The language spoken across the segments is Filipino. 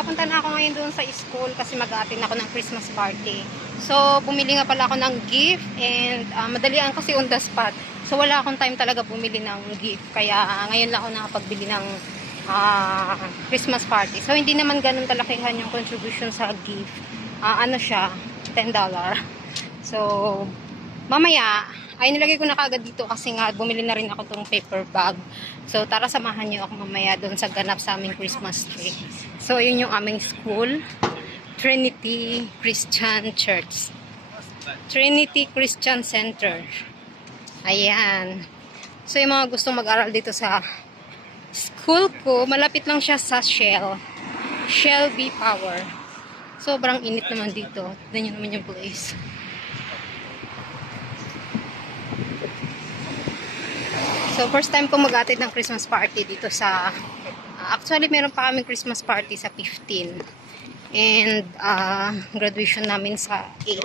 papunta na ako ngayon doon sa school kasi mag-a-attend ako ng Christmas party. So, bumili nga pala ako ng gift and madalian kasi on the spot. So, wala akong time talaga bumili ng gift. Kaya ngayon lang ako nakapagbili ng Christmas party. So, hindi naman ganun kalakihan yung contribution sa gift. Ano siya? $10. So, mamaya, ay nilagay ko na kagad dito kasi nga bumili na rin ako tong paper bag. So, tara samahan niyo ako mamaya doon sa ganap sa aming Christmas tree. So, yun yung aming school. Trinity Christian Church. Trinity Christian Center. Ayan. So, yung mga gustong mag-aral dito sa school ko, malapit lang siya sa Shell. Shell B Power. Sobrang init naman dito. Tignan nyo naman yung place. So, first time ko mag-attend ng Christmas party dito sa... actually, meron pa kaming Christmas party sa 15. And, graduation namin sa 8.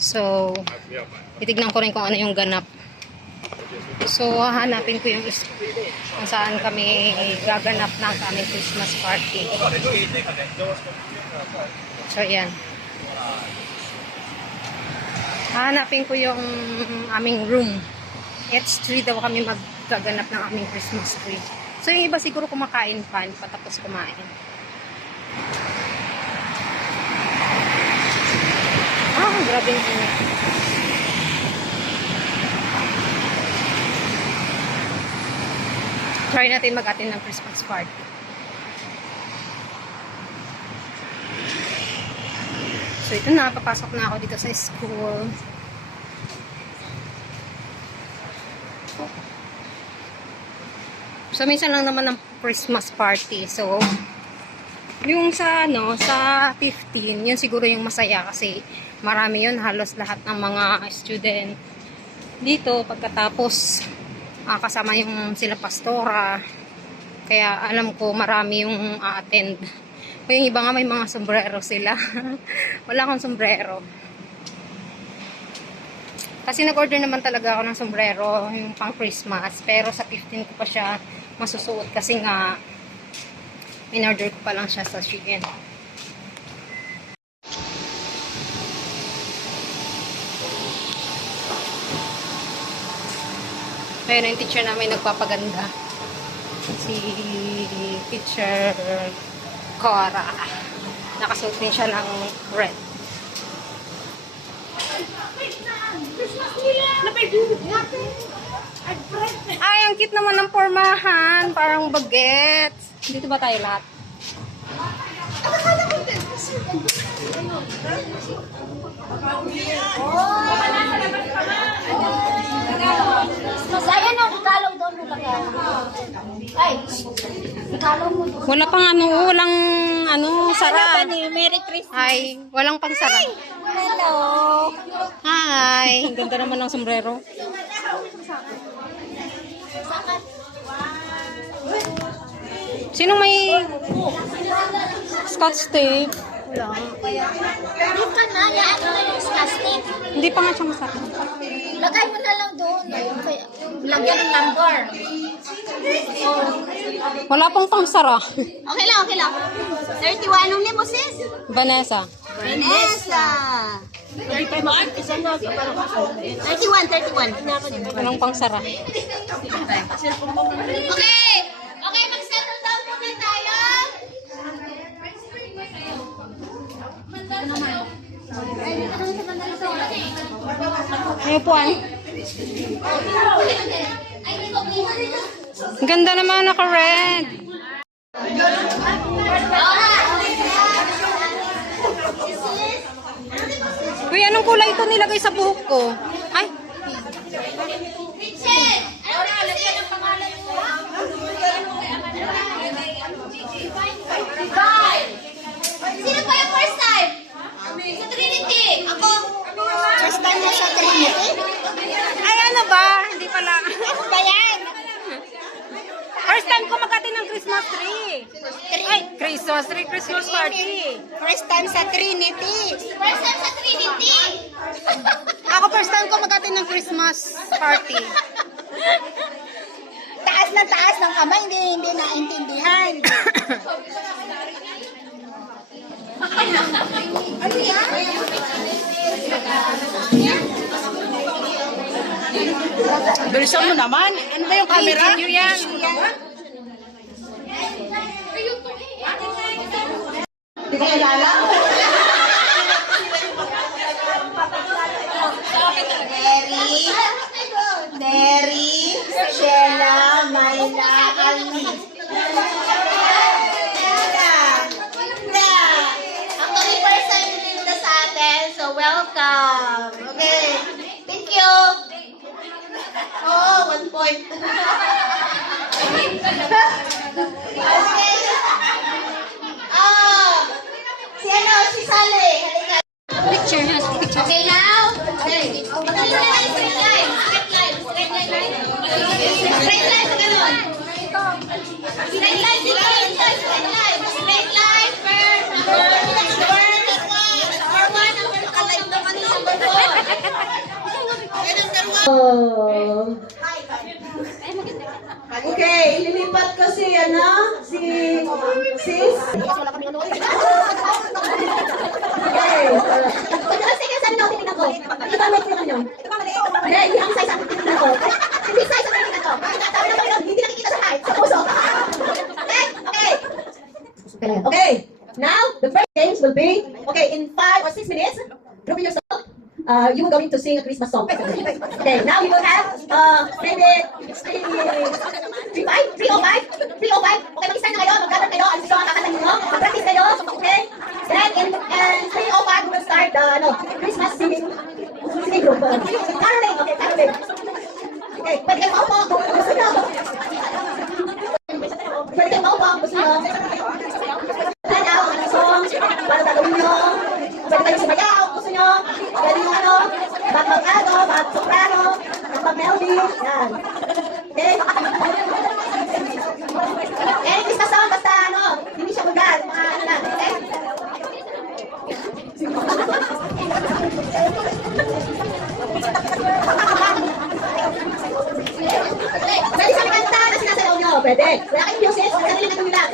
So, titignan ko rin kung ano yung ganap. So, hanapin ko yung kung saan kami gaganap ng aming Christmas party. So, yan. Hanapin ko yung aming room. H3 daw kami maggaganap ng aming Christmas tree. So, yung iba siguro kumakain pa, patapos kumain. Grabe yung init. Try natin mag-attend ng Christmas party. So, ito na. Papasok na ako dito sa school. So, minsan lang naman ng Christmas party. So, yung sa, sa 15, yun siguro yung masaya kasi marami yun. Halos lahat ng mga student dito pagkatapos kasama yung sila pastora. Kaya alam ko marami yung attend. O yung iba nga may mga sombrero sila. Wala akong sombrero. Kasi nag-order naman talaga ako ng sombrero yung pang Christmas. Pero sa 15 ko pa siya masusuot kasi nga in-order ko pa lang siya sa Shein. Ayun yung teacher namin nagpapaganda. Si teacher Cora. Nakasuot din siya ng red. Ay, ang cute naman ng pormahan. Parang bagets. Dito ba tayo lahat? Ayan o, ikalaw doon mo lagay. Ay, ikalaw mo doon. Wala pang walang sara. Merry Christmas. Ay, walang pang sara. Hello. Hi. Ang ganda naman ng sombrero. Sino may scotch tape? Wala. Dito ka na, yaan mo na yung plastic. Hindi pa nga siya masarap. Lagay mo na lang doon. Lagyan ng number. Wala pang pangsara. Okay lang, okay lang. 31, anong name mo sis? Vanessa. Vanessa. 31, 31. Walang pangsara. Okay. Okay, mag-settle down muna tayo. May upuan. Ang ganda naman, naka-red. Uy, anong kulay ito nilagay sa buhok ko? Ay. Sino pa yung first time? Sa Trinity. Ako. First time mo sa Trinity? Ay, ano ba? Hindi pala. Ako ba yan? First time ko mag-attend ng Christmas tree. Ay, Christmas tree, Christmas party. First time sa Trinity. First time sa Trinity. Ako first time ko mag-attend ng Christmas party. Taas ng kamay, hindi naintindihan. Ano yan? Bilisan mo naman. Ano ba yung camera? Video yan. Hindi ko kilala. Derry, Sheila, Mayla, Ali. Actually, first time nila sa atin, so welcome. Okay, thank you. Oh, 1 point. Okay. Si ano, si Sally. Halika. Picture na. Picture. Okay, now. Okay. Straight line. Straight line. Straight line. Straight line. Ganun. Straight line. Straight line. Straight line. Straight line. First. Number 1. Number 2. Number 4. Okay, ililipat ko si sis. Okay. Sige, saan na titignan ko? Ito ba may titignan nyo? Hindi, hindi ang size ang titignan ko. Hindi size ang titignan ko. Sabi na kayo, hindi nakikita sa height, sa puso. Okay. Okay. Now, the first games will be, okay, in 5 or 6 minutes, group yourself. You are going to sing a Christmas song. Okay, now we will have maybe 305. Okay, mag-start na kayo, mag-gather kayo, ano gusto ang kakanta nyo, mag-practice kayo, okay? Then in 305 we will start the Christmas singing group. Caroling, okay, caroling. Okay, pwede kayo maupo kung gusto nyo. Pwede kayo maupo kung gusto nyo. Tanaw, ano song, para gagawin nyo. Pwede kayo sumayaw kung gusto nyo. Pwede nyo ano, bag-mag-ano, bag-soprano, bag-melody, yan. Okay? Any Christmas song, basta ano, hindi siya bugal, mga ano lang, okay? Pwede siya kanta na sinasayaw nyo, pwede. Wala kayong music, sarili na nila,